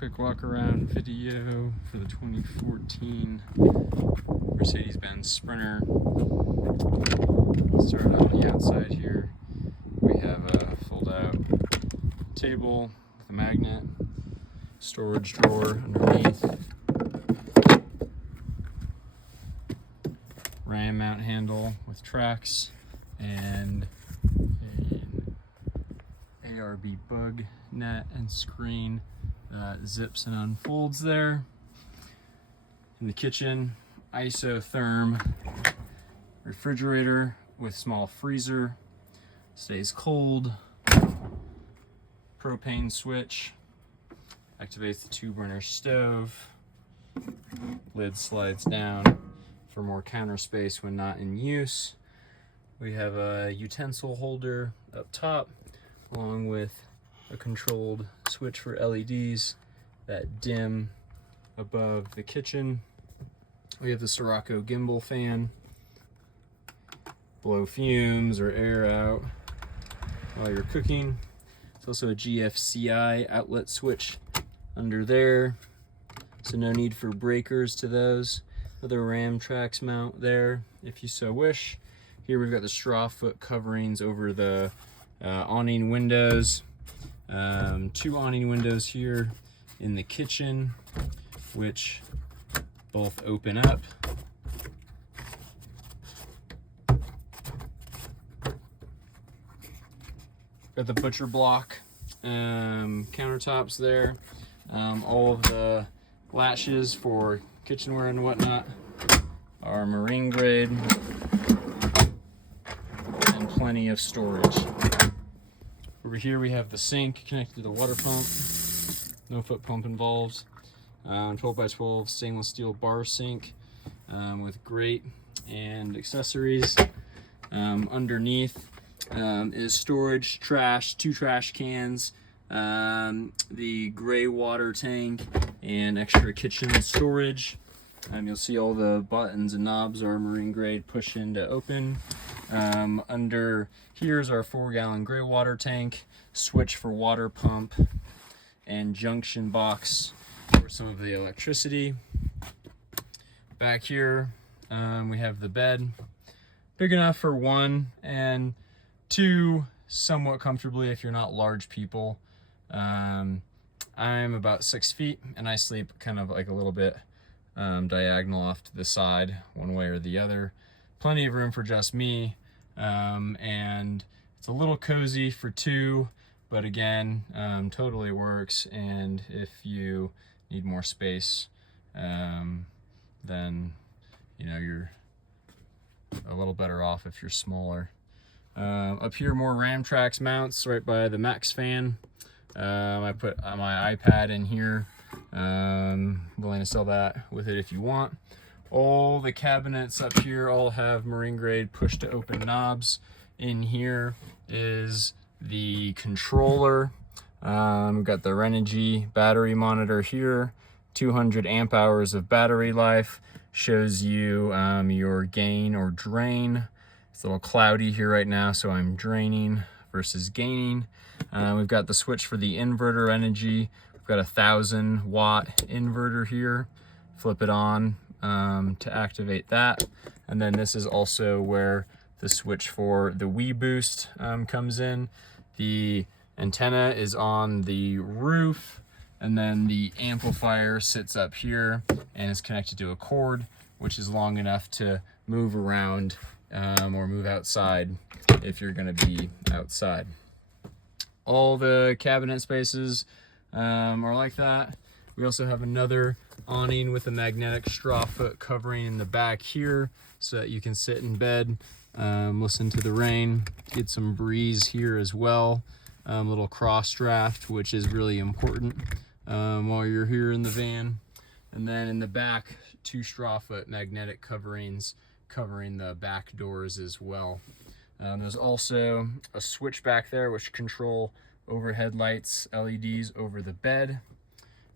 quick walk around video for the 2014 Mercedes-Benz Sprinter. Start on the outside here. We have a fold-out table with a magnet, storage drawer underneath, ram mount handle with tracks, and an ARB bug net and screen that zips and unfolds there. In the kitchen, isotherm refrigerator with small freezer, stays cold, propane switch, activates the 2-burner stove, lid slides down for more counter space when not in use. We have a utensil holder up top along with a controlled switch for LEDs that dim above the kitchen. We have the Sirocco gimbal fan, blow fumes or air out while you're cooking. There's also a GFCI outlet switch under there, so no need for breakers to those. Another ram tracks mount there if you so wish. Here we've got the straw foot coverings over the awning windows. 2 awning windows here in the kitchen, which both open up. Got the butcher block countertops there. All of the latches for kitchenware and whatnot are marine grade, and plenty of storage. Over here we have the sink connected to the water pump, no foot pump involved. 12x12 stainless steel bar sink with grate and accessories. Underneath is storage, trash, 2 trash cans, the gray water tank, and extra kitchen storage. You'll see all the buttons and knobs are marine grade, push in to open. Under here's our 4-gallon gray water tank, switch for water pump, and junction box for some of the electricity. Back here we have the bed, big enough for 1 and 2 somewhat comfortably if you're not large people. I'm about 6 feet and I sleep kind of like a little bit diagonal off to the side, one way or the other. Plenty of room for just me, and it's a little cozy for 2, but again, totally works. And if you need more space, then you know you're a little better off if you're smaller. Up here, more ram tracks mounts right by the max fan. I put my iPad in here. Willing to sell that with it if you want. All the cabinets up here all have marine grade push to open knobs. In here is the controller. We've got the Renogy battery monitor here, 200 amp hours of battery life. Shows you your gain or drain. It's a little cloudy here right now, so I'm draining versus gaining. We've got the switch for the inverter energy. We've got a 1000-watt inverter here. Flip it on to activate that. And then this is also where the switch for the Wii Boost comes in. The antenna is on the roof, and then the amplifier sits up here and is connected to a cord, which is long enough to move around or move outside if you're gonna be outside. All the cabinet spaces are like that. We also have another awning with a magnetic straw foot covering in the back here so that you can sit in bed, listen to the rain, get some breeze here as well. Little cross draft, which is really important while you're here in the van. And then in the back, 2 straw foot magnetic coverings covering the back doors as well. There's also a switch back there which control overhead lights, LEDs over the bed.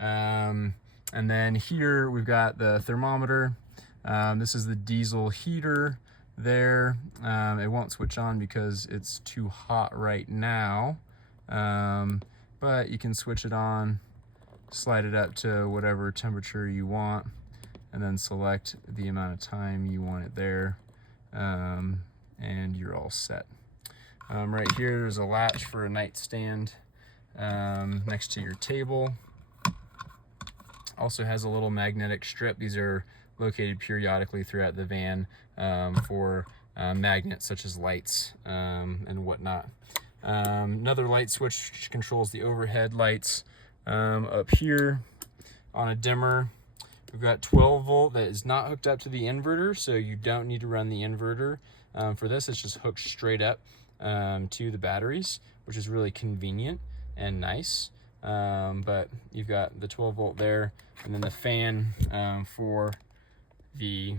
And then here we've got the thermometer. This is the diesel heater there. It won't switch on because it's too hot right now, but you can switch it on slide it up to whatever temperature you want, and then select the amount of time you want it there, and you're all set. Right here, there's a latch for a nightstand next to your table. Also has a little magnetic strip. These are located periodically throughout the van for magnets such as lights and whatnot. Another light switch which controls the overhead lights. Up here on a dimmer, we've got 12 volt that is not hooked up to the inverter, so you don't need to run the inverter for this. It's just hooked straight up to the batteries, which is really convenient and nice. But you've got the 12 volt there, and then the fan for the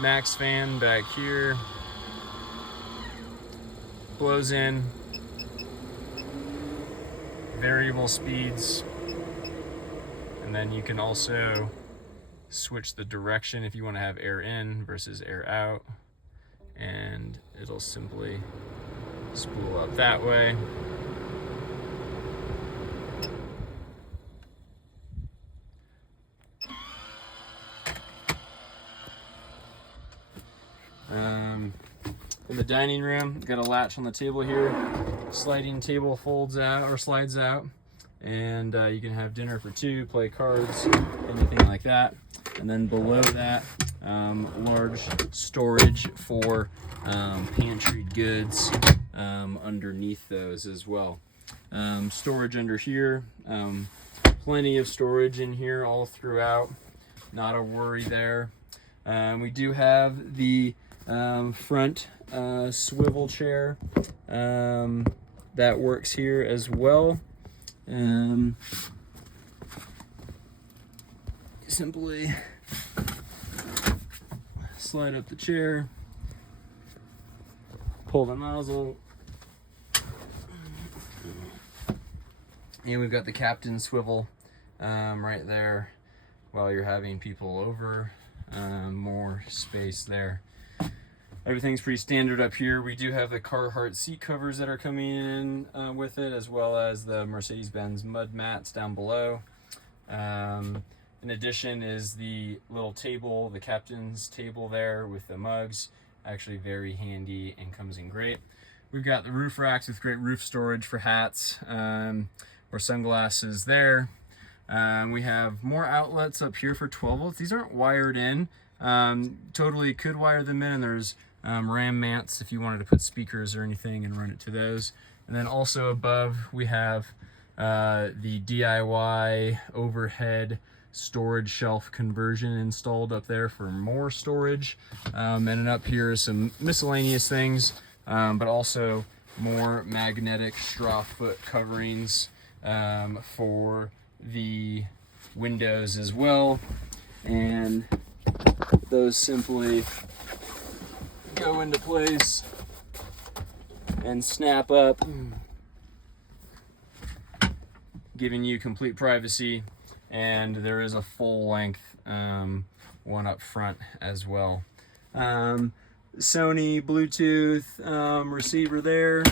max fan back here blows in variable speeds, and then you can also switch the direction if you want to have air in versus air out, and it'll simply spool up that way. In the dining room, got a latch on the table here. Sliding table folds out or slides out, and you can have dinner for two, play cards, anything like that. And then below that, large storage for pantry goods underneath those as well. Storage under here, plenty of storage in here all throughout, not a worry there. We do have the front swivel chair that works here as well. Simply slide up the chair, pull the nozzle, and we've got the captain swivel right there while you're having people over. More space there. Everything's pretty standard up here. We do have the Carhartt seat covers that are coming in with it, as well as the Mercedes-Benz mud mats down below. In addition is the little table, the captain's table there with the mugs. Actually very handy and comes in great. We've got the roof racks with great roof storage for hats or sunglasses there. We have more outlets up here for 12 volts. These aren't wired in. Totally could wire them in, and there's RAM mats if you wanted to put speakers or anything and run it to those. And then also above we have the DIY overhead storage shelf conversion installed up there for more storage. And then up here is some miscellaneous things, but also more magnetic straw foot coverings for the windows as well. And those simply go into place and snap up, giving you complete privacy. And there is a full length one up front as well. Sony Bluetooth receiver there,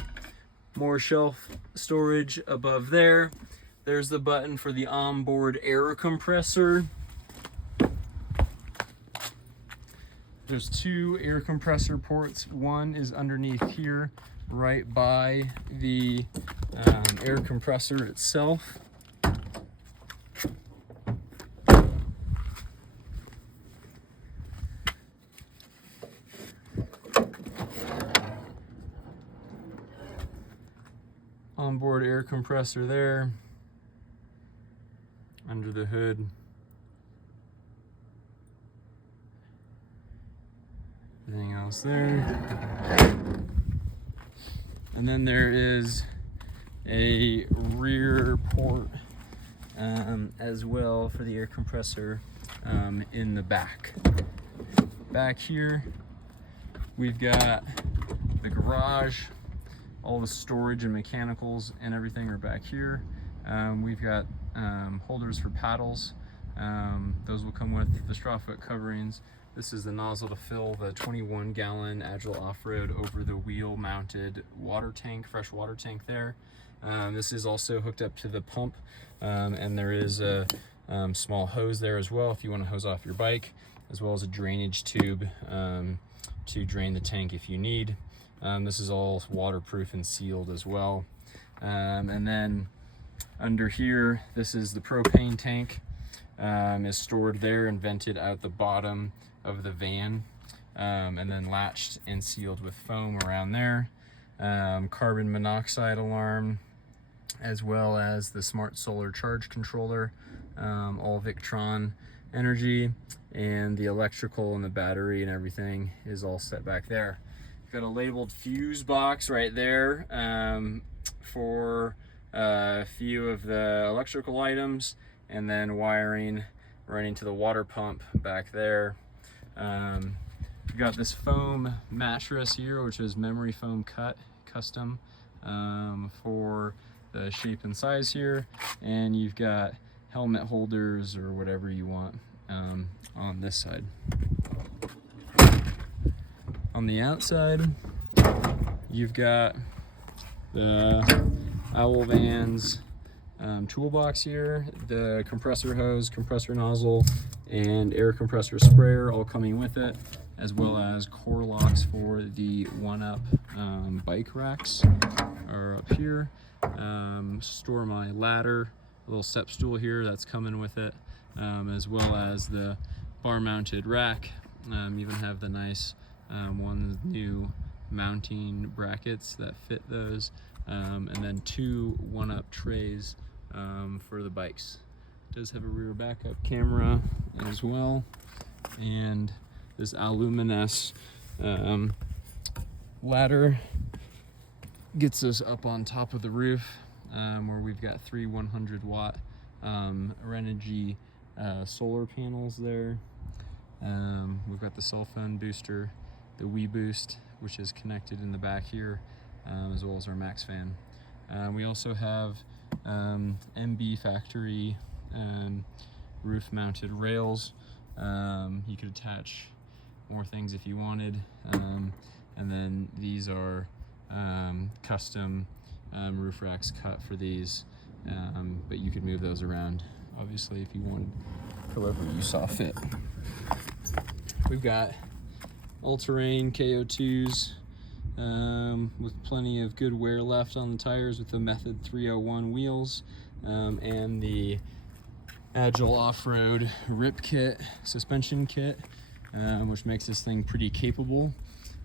more shelf storage above there. There's the button for the onboard air compressor. There's two air compressor ports. One is underneath here, right by the air compressor itself. Onboard air compressor there, under the hood. Everything else there. And then there is a rear port as well for the air compressor in the back. Back here, we've got the garage. All the storage and mechanicals and everything are back here. We've got holders for paddles. Those will come with the straw foot coverings. This is the nozzle to fill the 21-gallon Agile Off-Road over-the-wheel mounted water tank, fresh water tank there. This is also hooked up to the pump, and there is a small hose there as well if you want to hose off your bike, as well as a drainage tube to drain the tank if you need. This is all waterproof and sealed as well. And then under here, this is the propane tank. Is stored there and vented out the bottom of the van, and then latched and sealed with foam around there. Carbon monoxide alarm, as well as the smart solar charge controller, all Victron energy, and the electrical and the battery and everything is all set back there. Got a labeled fuse box right there for a few of the electrical items, and then wiring running to the water pump back there. We got this foam mattress here, which is memory foam cut custom for the shape and size here, and you've got helmet holders or whatever you want on this side. On the outside, you've got the Owl Vans toolbox here, the compressor hose, compressor nozzle, and air compressor sprayer all coming with it, as well as core locks for the 1-Up bike racks are up here. Store my ladder, a little step stool here that's coming with it, as well as the bar mounted rack. Even have the nice new mounting brackets that fit those, and then 2 1-Up trays for the bikes. It does have a rear backup camera as well, and this aluminous ladder gets us up on top of the roof, where we've got 3 100-watt Renogy solar panels there. We've got the cell phone booster, the Wii Boost, which is connected in the back here, as well as our Max fan. We also have MB factory roof mounted rails. You could attach more things if you wanted, and then these are custom roof racks cut for these, but you could move those around obviously if you wanted, however you saw fit. We've got all-terrain KO2s with plenty of good wear left on the tires with the Method 301 wheels, and the Agile Off-Road Rip Kit suspension kit, which makes this thing pretty capable.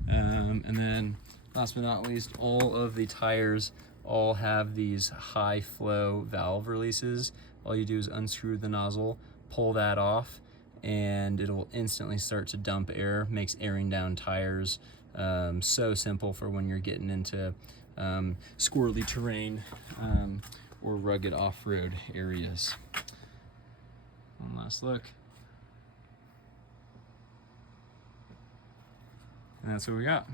And then last but not least, all of the tires all have these high flow valve releases. All you do is unscrew the nozzle, pull that off, and it'll instantly start to dump air, makes airing down tires so simple for when you're getting into squirrely terrain or rugged off-road areas. One last look. And that's what we got.